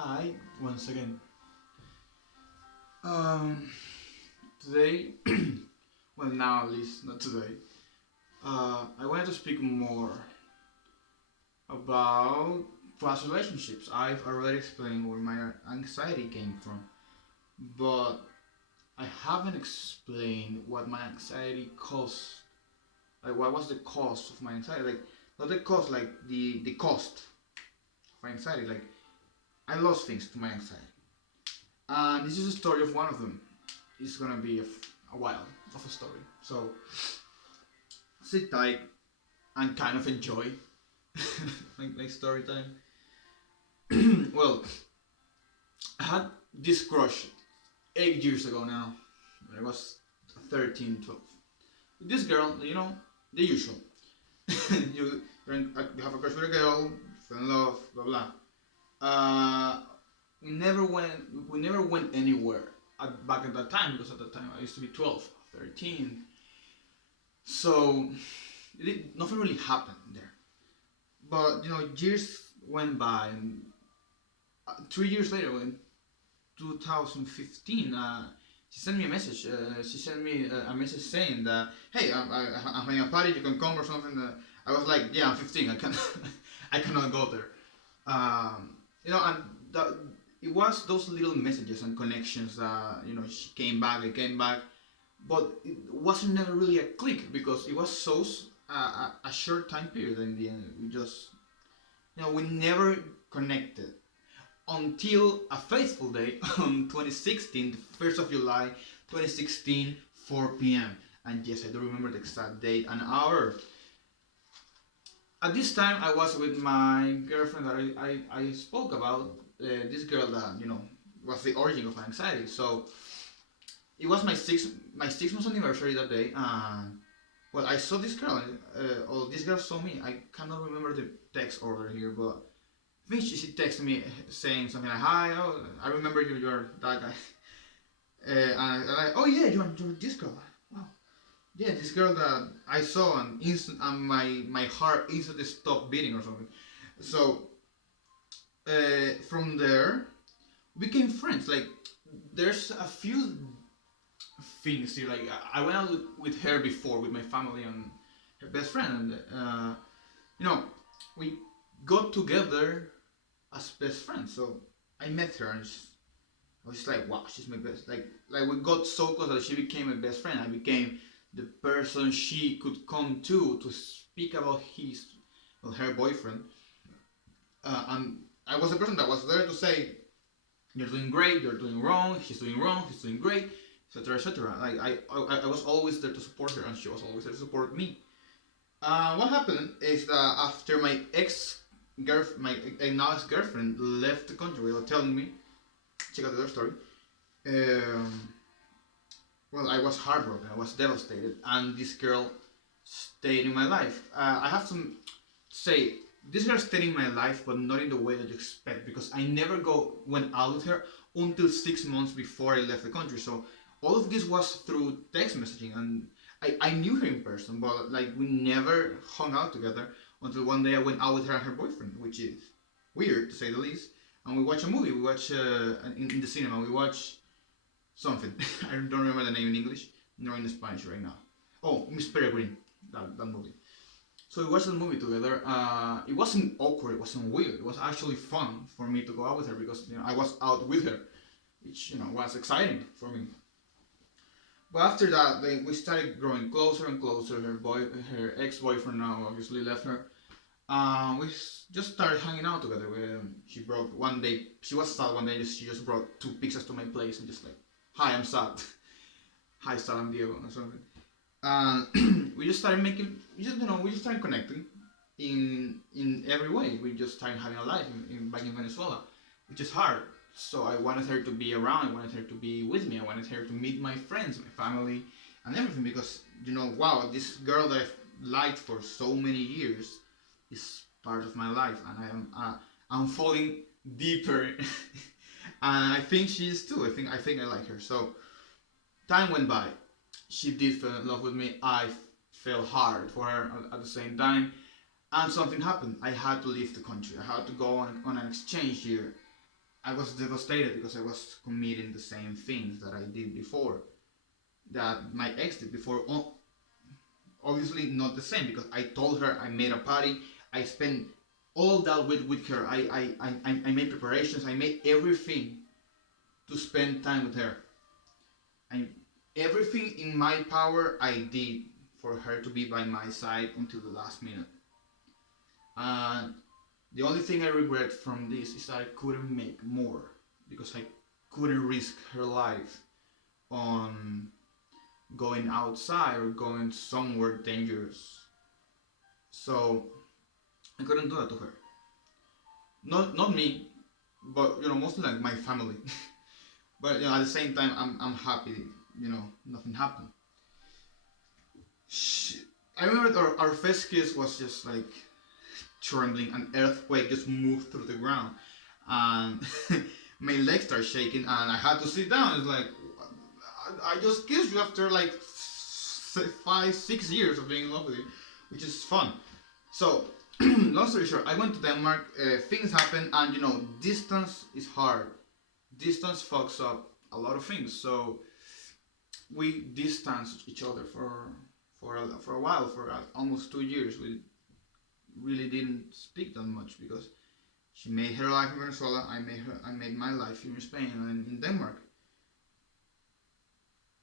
Hi, once again. Um, Today, well, now at least, not today, I wanted to speak more about past relationships. I've already explained where my anxiety came from, but I haven't explained what my anxiety caused. Like, what was the cause of my anxiety? Like, not the cause, like the cost of my anxiety. Like, I lost things to my anxiety. And this is a story of one of them. It's gonna be a while of a story. So sit tight and kind of enjoy like story time. Well, I had this crush 8 years ago now. When I was 13, 12. This girl, the usual. You have a crush with a girl, fell in love, blah blah. Uh, we never went we never went anywhere back at that time because at that time I used to be 12, 13. So nothing really happened there. But years went by, and 3 years later, in 2015, she sent me a message. She sent me a message saying that, hey, I'm having a party, you can come or something. I was like, yeah, I'm 15, I can I cannot go there. And it was those little messages and connections that she came back, I came back, but it wasn't never really a click because it was so a short time period. In the end, we just we never connected until a fateful day on 2016, the 1st of July 2016, 4 p.m. And yes, I do remember the exact date and hour. At this time, I was with my girlfriend that I spoke about. This girl that was the origin of my anxiety. So it was my six months anniversary that day. Well, I saw this girl. Or this girl saw me. I cannot remember the text order here, but I think she texted me saying something like, "Hi, oh, I remember you. You're that guy." And I'm like, "Oh yeah, you're this girl. Wow, yeah, this girl that I saw, and my heart instantly stopped beating or something." So from there, we became friends. Like, there's a few things here. Like, I went out with her before with my family and her best friend, and you know, we got together as best friends. So I met her, and I was just like, wow, she's my best. Like we got so close that she became my best friend. I became the person she could come to speak about her boyfriend. And I was the person that was there to say, you're doing great, you're doing wrong, he's doing great, etc., etc. Like I was always there to support her, and she was always there to support me. What happened is that after my now ex girlfriend left the country without telling me, check out the other story. Um, well, I was heartbroken. I was devastated, and this girl stayed in my life. I have to say, this girl stayed in my life, but not in the way that you expect, because I never went out with her until 6 months before I left the country. So all of this was through text messaging, and I knew her in person, but like we never hung out together until one day I went out with her and her boyfriend, which is weird to say the least. And we watched a movie. We watched in the cinema. We watched something. I don't remember the name in English nor in Spanish right now. Oh, Miss Peregrine, that movie. So we watched the movie together. It wasn't awkward. It wasn't weird. It was actually fun for me to go out with her because I was out with her, which was exciting for me. But after that, we started growing closer and closer. Her ex-boyfriend now obviously left her. We just started hanging out together. She brought one day. She was sad one day. She just brought two pizzas to my place and just like, "Hi, I'm sad. Hi, sad, I'm Diego," or something. We just started we just started connecting in every way. We just started having a life back in Venezuela, which is hard. So I wanted her to be around. I wanted her to be with me. I wanted her to meet my friends, my family, and everything because wow, this girl that I've liked for so many years is part of my life, and I'm falling deeper, and I think she is too. I think I like her. So time went by. She did fall in love with me. I fell hard for her at the same time, and something happened. I had to leave the country. I had to go on an exchange year. I was devastated because I was committing the same things that I did before, that my ex did before. Obviously not the same, because I told her, I made a party, I spent all that with her. I made preparations, I made everything to spend time with her. I Everything in my power I did for her to be by my side until the last minute. And the only thing I regret from this is that I couldn't make more, because I couldn't risk her life on going outside or going somewhere dangerous. So I couldn't do that to her. Not me, but mostly like my family. But at the same time, I'm happy. Nothing happened. She, I remember our first kiss was just like trembling. An earthquake just moved through the ground, and my legs started shaking, and I had to sit down. It's like I just kissed you after like 5, 6 years of being in love with you, which is fun. So, long story short, I went to Denmark. Things happen, and distance is hard. Distance fucks up a lot of things. So we distanced each other for a while, for almost 2 years. We really didn't speak that much, because she made her life in Venezuela. I made my life here in Spain and in Denmark.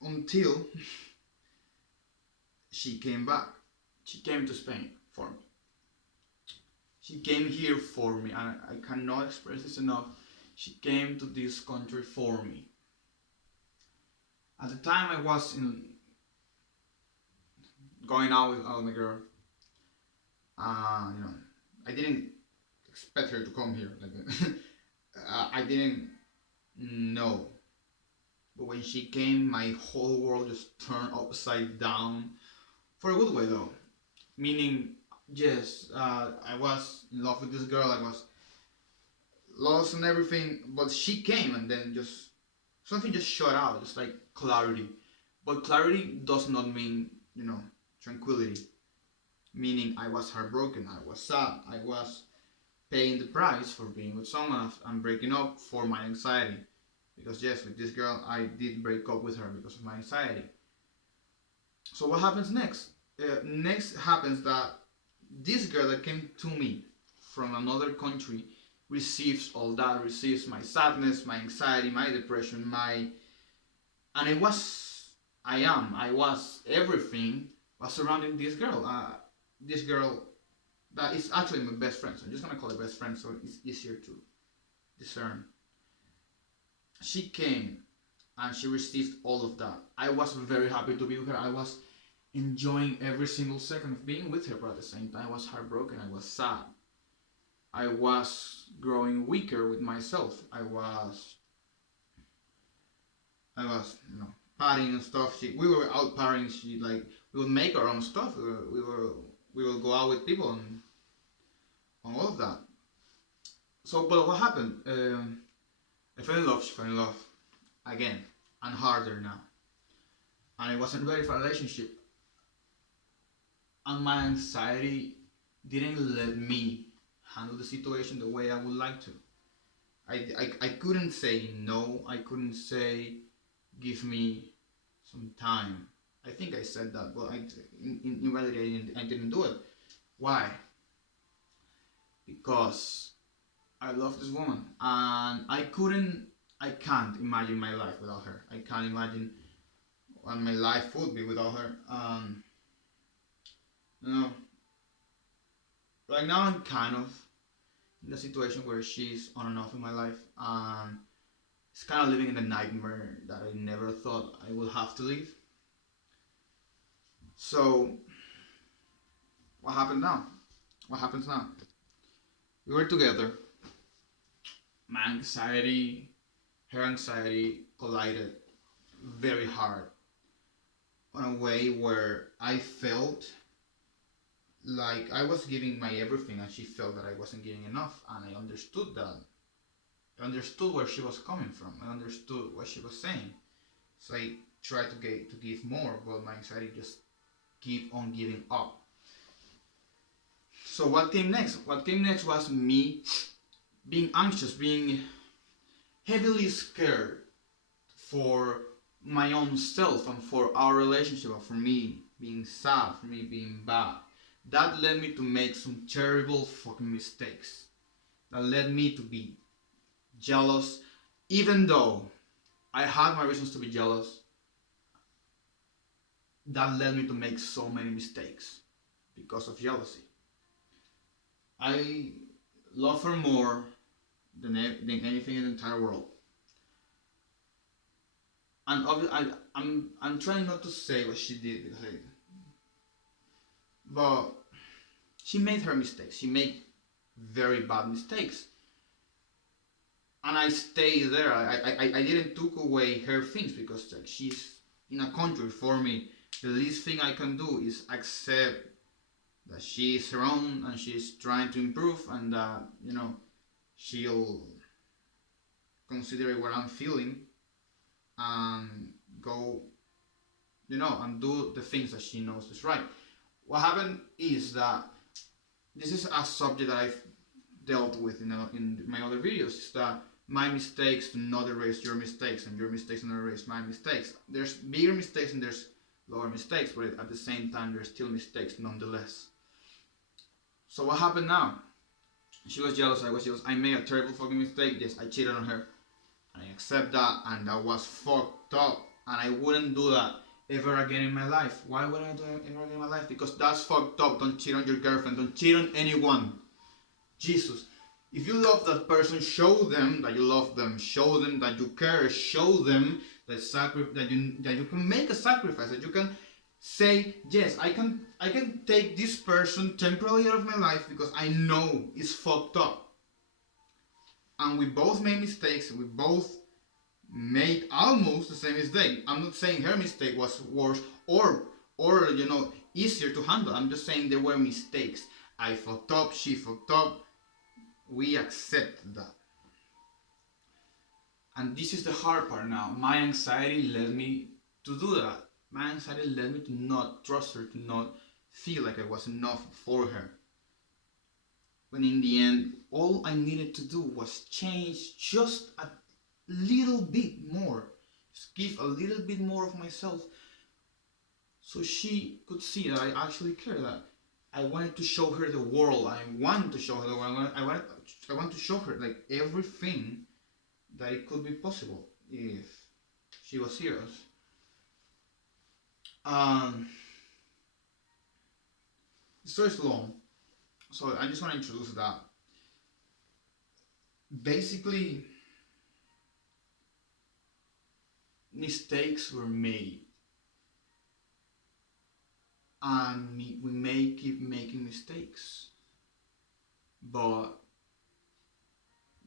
Until she came back. She came to Spain for me. She came here for me, and I cannot express this enough. She came to this country for me. At the time, I was going out with my girl. I didn't expect her to come here. Like, I didn't know. But when she came, my whole world just turned upside down. For a good way, though. Meaning, yes, I was in love with this girl. I was lost and everything. But she came, and then just something just shut out, just like clarity. But clarity does not mean, tranquility. Meaning, I was heartbroken, I was sad, I was paying the price for being with someone and breaking up for my anxiety. Because yes, with this girl, I did break up with her because of my anxiety. So what happens next? Next happens that this girl that came to me from another country receives all that, receives my sadness, my anxiety, my depression, and I was everything was surrounding this girl. This girl that is actually my best friend. So I'm just gonna call her best friend so it's easier to discern. She came and she received all of that. I was very happy to be with her. I was enjoying every single second of being with her, but at the same time, I was heartbroken. I was sad. I was growing weaker with myself. Partying and stuff. We were out partying. We would make our own stuff. We will go out with people and all of that. So, but what happened? I fell in love. She fell in love again, and harder now. And I wasn't ready for a relationship. And my anxiety didn't let me handle the situation the way I would like to. I couldn't say no. I couldn't say, give me some time. I think I said that, but in reality, I didn't do it. Why? Because I love this woman, and I can't imagine my life without her. I can't imagine what my life would be without her. You know, right now I'm kind of in the situation where she's on and off in my life, and it's kind of living in a nightmare that I never thought I would have to live. So, what happened now? What happens now? We were together. My anxiety, her anxiety collided very hard in a way where I felt like I was giving my everything and she felt that I wasn't giving enough, and I understood that. I understood where she was coming from. I understood what she was saying. So I tried to give more, but my anxiety just keep on giving up. So what came next? What came next was me being anxious, being heavily scared for my own self and for our relationship, and for me being sad, for me being bad. That led me to make some terrible fucking mistakes. That led me to be jealous, even though I had my reasons to be jealous. That led me to make so many mistakes because of jealousy. I love her more than anything in the entire world. And obviously, I'm trying not to say what she did because but she made her mistakes. She made very bad mistakes, and I stayed there. I didn't took away her things because like she's in a country for me. The least thing I can do is accept that she is her own and she's trying to improve, and that she'll consider what I'm feeling and go and do the things that she knows is right. What happened is that this is a subject that I've dealt with in my other videos, is that my mistakes do not erase your mistakes, and your mistakes do not erase my mistakes. There's bigger mistakes and there's lower mistakes, but at the same time there's still mistakes nonetheless. So what happened now? She was jealous, I was jealous, I made a terrible fucking mistake. Yes, I cheated on her, and I accept that, and that was fucked up, and I wouldn't do that ever again in my life. Why would I do it ever again in my life? Because that's fucked up. Don't cheat on your girlfriend, don't cheat on anyone. Jesus. If you love that person, show them that you love them. Show them that you care. Show them that you can make a sacrifice. That you can say, yes, I can take this person temporarily out of my life because I know it's fucked up. And we both made mistakes. We both made almost the same mistake. I'm not saying her mistake was worse or easier to handle. I'm just saying there were mistakes. I fucked up. She fucked up. We accept that. And this is the hard part now. My anxiety led me to do that. My anxiety led me to not trust her, to not feel like I was enough for her. When in the end, all I needed to do was change just a little bit more. Just give a little bit more of myself so she could see that I actually care, that I wanted to show her the world. I wanted to show her the world. I want to show her like everything that it could be possible if she was serious. The story is long, so I just want to introduce that. Basically, mistakes were made, and we may keep making mistakes, but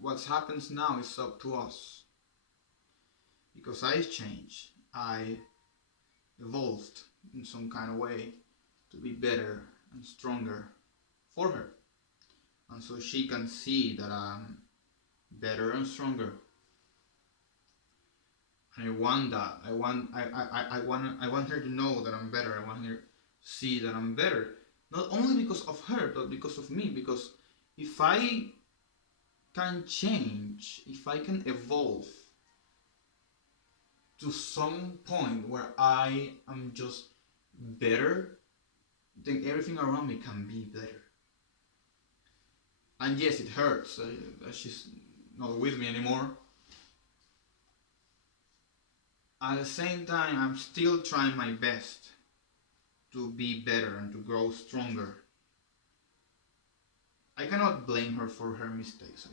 what happens now is up to us, because I changed. I evolved in some kind of way to be better and stronger for her, and so she can see that I'm better and stronger. And I want that. I want her to know that I'm better. I want her to see that I'm better, not only because of her but because of me. Because if I can change, if I can evolve to some point where I am just better, then everything around me can be better. And yes, it hurts. She's not with me anymore. At the same time, I'm still trying my best to be better and to grow stronger. I cannot blame her for her mistakes.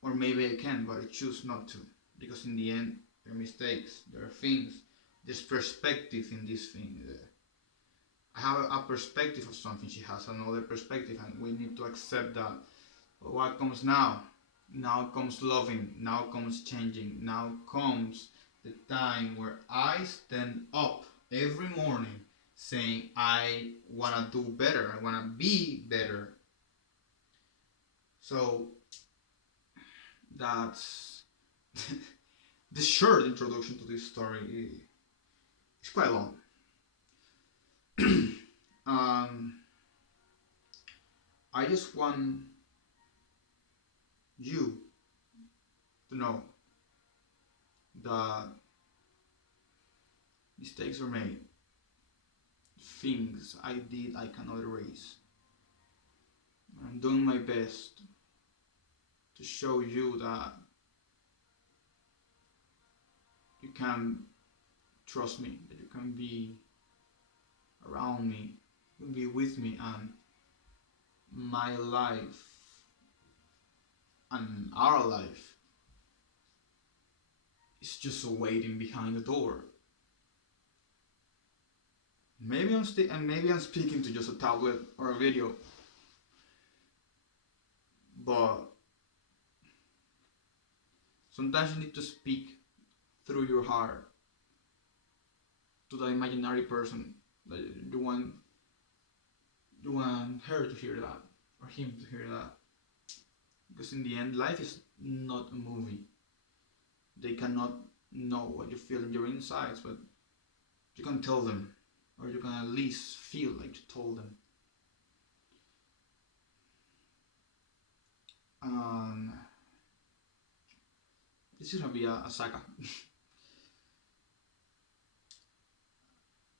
Or maybe I can, but I choose not to. Because in the end, there are mistakes, there are things, there's perspective in this thing. I have a perspective of something, she has another perspective, and we need to accept that. But what comes now? Now comes loving, now comes changing, now comes the time where I stand up every morning saying I want to do better, I want to be better. So that's the short introduction to this story. It's quite long. I just want you to know that mistakes are made. Things I did I cannot erase. I'm doing my best to show you that you can trust me, that you can be around me, you can be with me, and my life and our life is just waiting behind the door. Maybe I'm speaking to just a tablet or a video, but sometimes you need to speak through your heart to the imaginary person that you want her to hear that or him to hear that. Because in the end, life is not a movie. They cannot know what you feel in your insides, but you can tell them, or you can at least feel like you told them. This is gonna be a saga.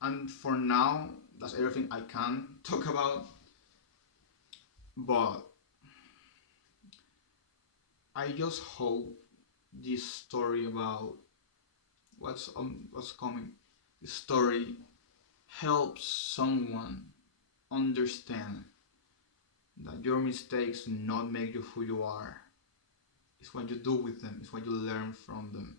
And for now, that's everything I can talk about. But I just hope this story about what's coming, this story helps someone understand that your mistakes do not make you who you are. It's what you do with them, it's what you learn from them.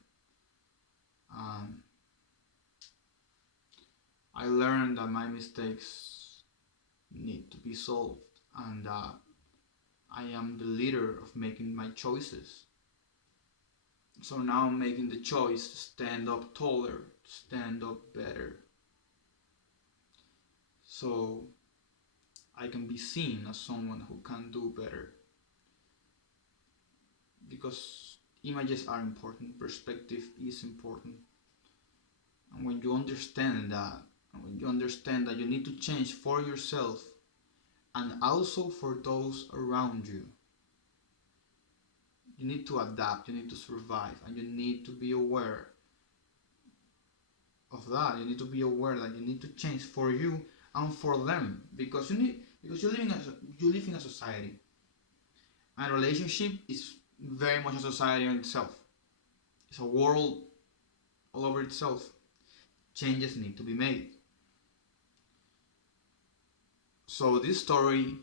I learned that my mistakes need to be solved and that I am the leader of making my choices. So now I'm making the choice to stand up taller, to stand up better. So I can be seen as someone who can do better. Because images are important, perspective is important. And when you understand that, and when you understand that you need to change for yourself and also for those around you, you need to adapt, you need to survive, and you need to be aware of that. You need to be aware that you need to change for you and for them, because you live in a society, and a relationship is very much a society in itself. It's a world all over itself. Changes need to be made. So this story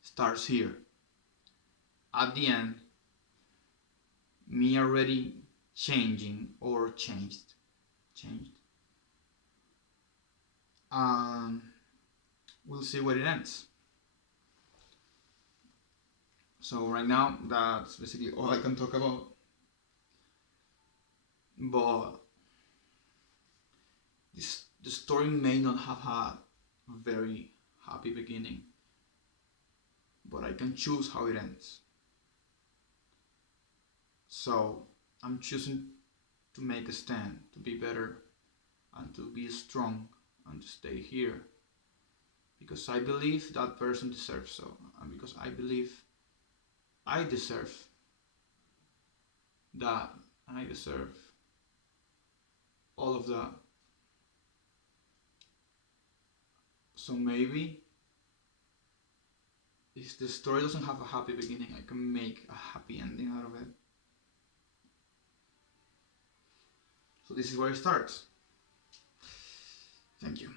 starts here. At the end, me already changing or changed. We'll see where it ends. So right now, that's basically all I can talk about. But the story may not have had a very happy beginning, but I can choose how it ends. So I'm choosing to make a stand, to be better, and to be strong, and to stay here. Because I believe that person deserves so, and because I believe I deserve that, and I deserve all of that. So maybe if the story doesn't have a happy beginning, I can make a happy ending out of it. So this is where it starts. Thank you.